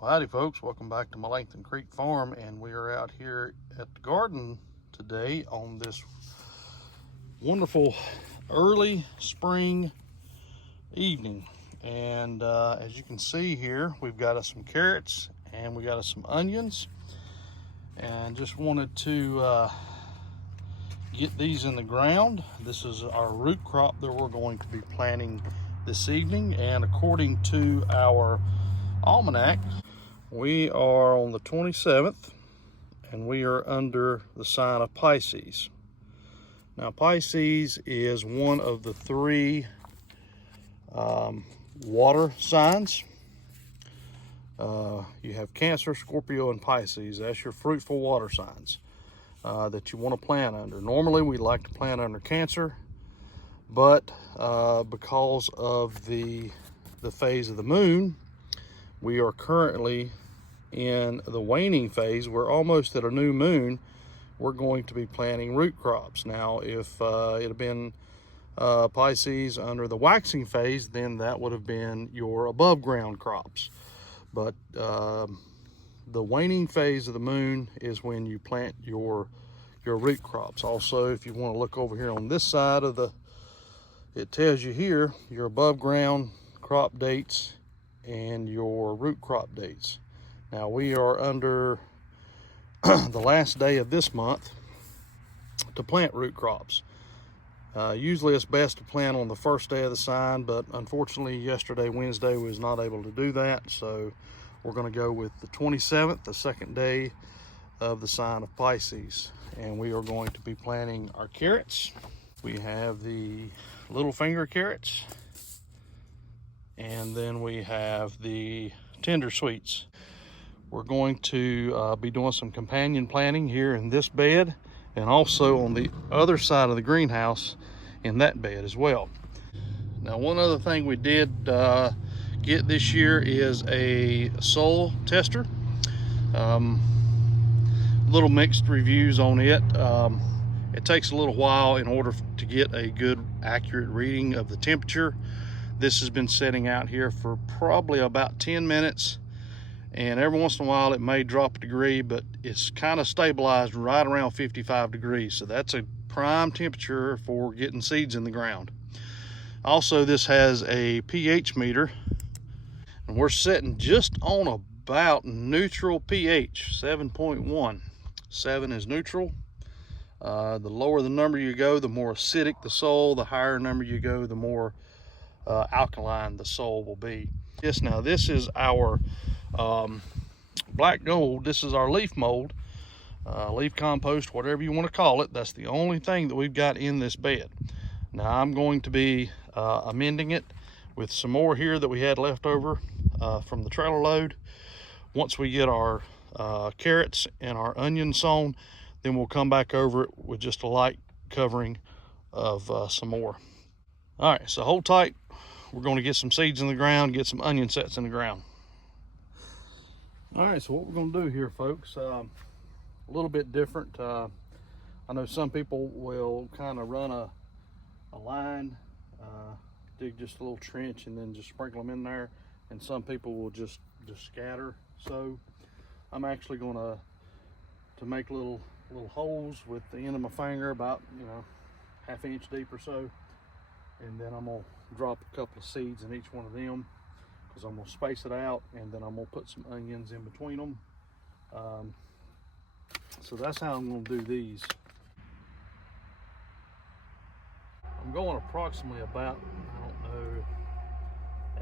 Well, howdy folks, welcome back to my Langton Creek farm, and we are out here at the garden today on this wonderful early spring evening. And as you can see here, we've got us some carrots and we got us some onions, and just wanted to get these in the ground. This is our root crop that we're going to be planting this evening, and according to our almanac, we are on the 27th, and we are under the sign of Pisces. Now, Pisces is one of the three water signs. You have Cancer, Scorpio, and Pisces. That's your fruitful water signs that you want to plant under. Normally, we like to plant under Cancer, but because of the phase of the moon, we are currently in the waning phase. We're almost at a new moon. We're going to be planting root crops. Now, if it had been Pisces under the waxing phase, then that would have been your above ground crops. But the waning phase of the moon is when you plant your root crops. Also, if you want to look over here on this side of it tells you here your above ground crop dates and your root crop dates. Now, we are under the last day of this month to plant root crops. Usually it's best to plant on the first day of the sign, but unfortunately yesterday, Wednesday, we was not able to do that. So we're going to go with the 27th, the second day of the sign of Pisces. And we are going to be planting our carrots. We have the little finger carrots, and then we have the Tendersweets. We're going to be doing some companion planting here in this bed, and also on the other side of the greenhouse in that bed as well. Now, one other thing we did get this year is a soil tester. Little mixed reviews on it. It takes a little while in order to get a good, accurate reading of the temperature. This has been sitting out here for probably about 10 minutes. And every once in a while it may drop a degree, but it's kind of stabilized right around 55 degrees. So that's a prime temperature for getting seeds in the ground. Also, this has a pH meter, and we're sitting just on about neutral pH, 7.1. 7 is neutral. The lower the number you go, the more acidic the soil. The higher number you go, the more alkaline the soil will be. Yes, now this is our black gold. This is our leaf mold, leaf compost, whatever you want to call it. That's the only thing that we've got in this bed. Now, I'm going to be amending it with some more here that we had left over from the trailer load. Once we get our carrots and our onions sown, then we'll come back over it with just a light covering of some more. All right, so hold tight. We're going to get some seeds in the ground, get some onion sets in the ground. All right, so what we're going to do here, folks, a little bit different. I know some people will kind of run a line, dig just a little trench and then just sprinkle them in there, and some people will just scatter. So I'm actually going to make little holes with the end of my finger, about, you know, ½ inch deep or so, and then I'm going to drop a couple of seeds in each one of them, because I'm going to space it out, and then I'm going to put some onions in between them. So that's how I'm going to do these. I'm going approximately about, I don't know,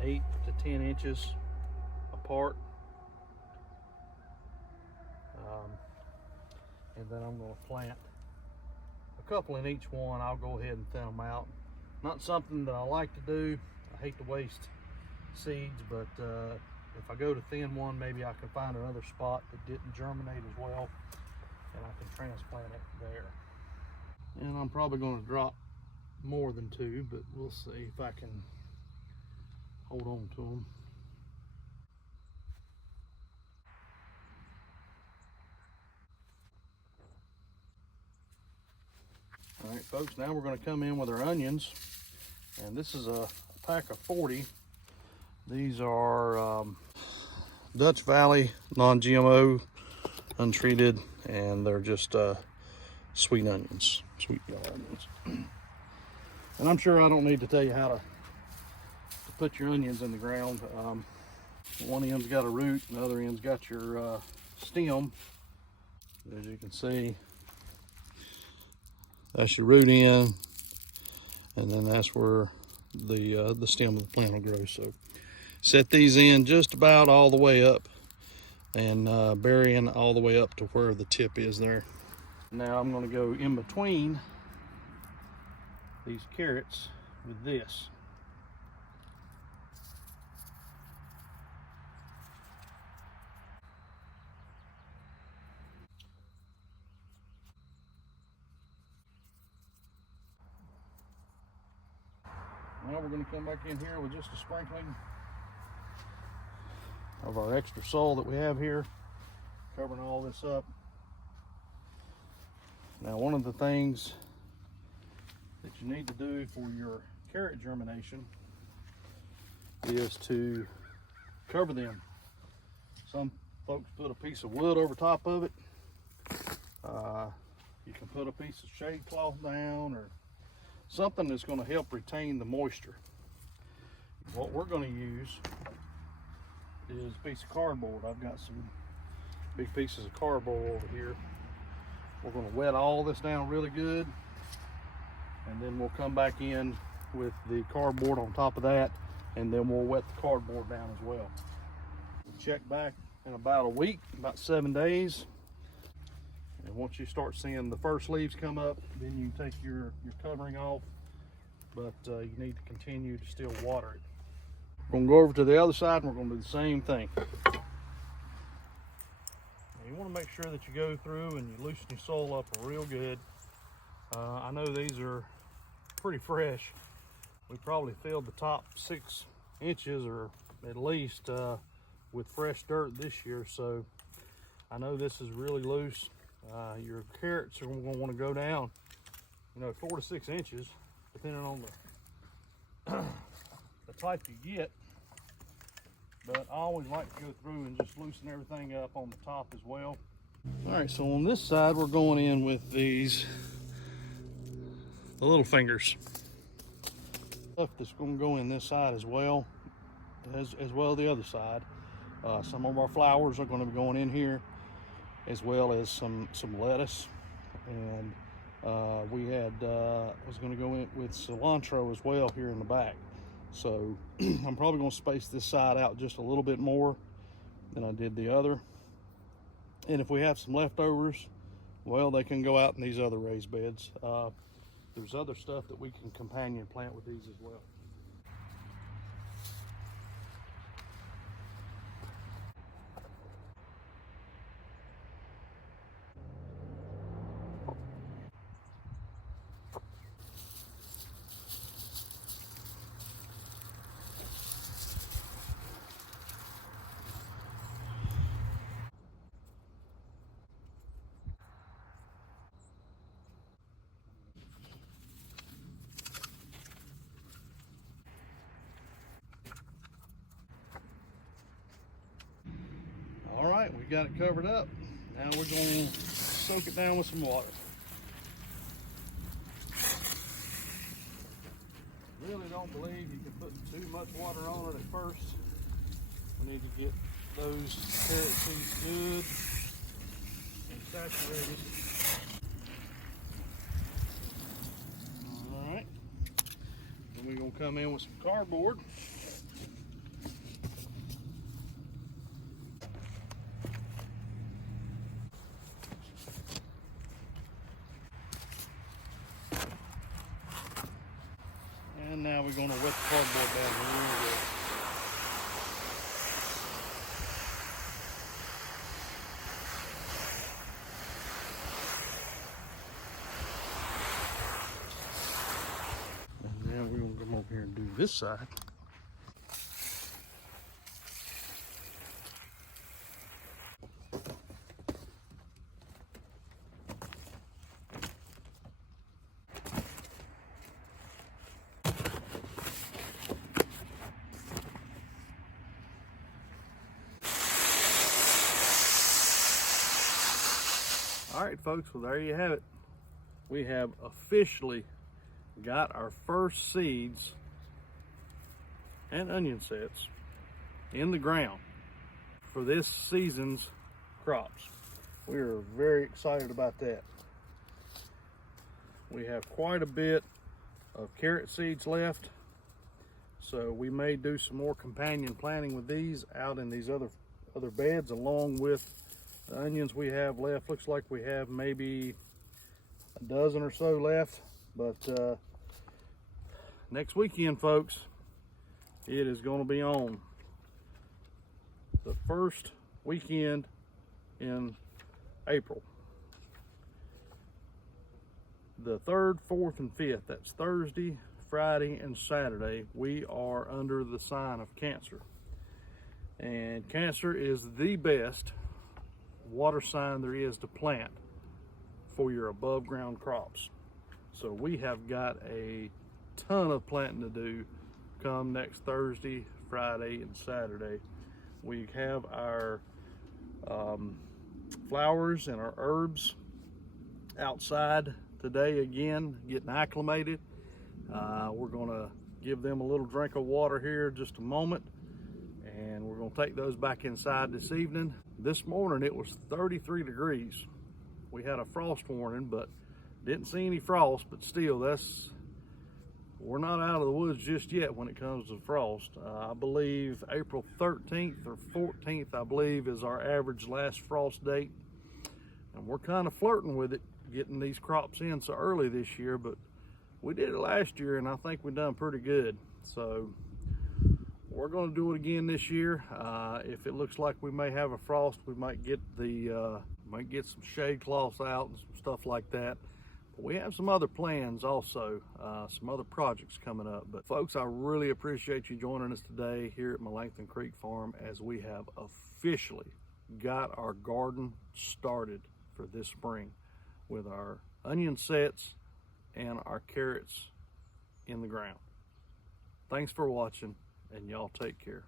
8 to 10 inches apart. And then I'm going to plant a couple in each one. I'll go ahead and thin them out. Not something that I like to do. I hate to waste seeds, but if I go to thin one, maybe I can find another spot that didn't germinate as well, and I can transplant it there. And I'm probably going to drop more than 2, but we'll see if I can hold on to them. All right, folks, now we're going to come in with our onions, and this is a pack of 40. These are Dutch Valley, non-GMO, untreated, and they're just sweet onions, sweet yellow onions. And I'm sure I don't need to tell you how to put your onions in the ground. One end's got a root, and the other end's got your stem. As you can see, that's your root end, and then that's where the stem of the plant will grow. So set these in just about all the way up, and burying all the way up to where the tip is there. Now I'm going to go in between these carrots with this. Now we're going to come back in here with just a sprinkling of our extra soil that we have here, covering all this up. Now, one of the things that you need to do for your carrot germination is to cover them. Some folks put a piece of wood over top of it. You can put a piece of shade cloth down, or something that's going to help retain the moisture. What we're going to use is a piece of cardboard. I've got some big pieces of cardboard over here. We're going to wet all this down really good, and then we'll come back in with the cardboard on top of that, and then we'll wet the cardboard down as well. We'll check back in about a week, about 7 days. And once you start seeing the first leaves come up, then you take your covering off, but you need to continue to still water it. We're going to go over to the other side, and we're going to do the same thing. Now, you want to make sure that you go through and you loosen your soil up real good. I know these are pretty fresh. We probably filled the top 6 inches or at least with fresh dirt this year, so I know this is really loose. Your carrots are going to want to go down, 4 to 6 inches, depending on the type you get. But I always like to go through and just loosen everything up on the top as well. All right, so on this side, we're going in with the little fingers. Stuff that's going to go in this side as well as the other side. Some of our flowers are going to be going in here, as well as some lettuce, and was going to go in with cilantro as well here in the back. So I'm probably going to space this side out just a little bit more than I did the other. And if we have some leftovers, well, they can go out in these other raised beds. There's other stuff that we can companion plant with these as well. All right, we got it covered up. Now we're going to soak it down with some water. Really don't believe you can put too much water on it at first. We need to get those carrot seeds good and saturated. All right, then we're going to come in with some cardboard. And now we're going to wet the cardboard down real good. And now we're going to come over here and do this side. All right, folks, well, there you have it. We have officially got our first seeds and onion sets in the ground for this season's crops. We are very excited about that. We have quite a bit of carrot seeds left, so we may do some more companion planting with these out in these other beds along with the onions we have left. Looks like we have maybe a dozen or so left, but next weekend, folks, it is going to be on. The first weekend in April. The 3rd, 4th, and 5th, that's Thursday, Friday, and Saturday, we are under the sign of Cancer. And Cancer is the best water sign there is to plant for your above ground crops. So we have got a ton of planting to do come next Thursday, Friday, and Saturday. We have our flowers and our herbs outside today again, getting acclimated. We're gonna give them a little drink of water here in just a moment, and we're gonna take those back inside this evening. This morning it was 33 degrees. We had a frost warning, but didn't see any frost, but still, we're not out of the woods just yet when it comes to frost. I believe April 13th or 14th, I believe, is our average last frost date. And we're kind of flirting with it, getting these crops in so early this year, but we did it last year and I think we've done pretty good. So we're going to do it again this year. If it looks like we may have a frost, we might get some shade cloths out and some stuff like that. But we have some other plans also, some other projects coming up. But folks, I really appreciate you joining us today here at Melanchthon Creek Farm as we have officially got our garden started for this spring with our onion sets and our carrots in the ground. Thanks for watching, and y'all take care.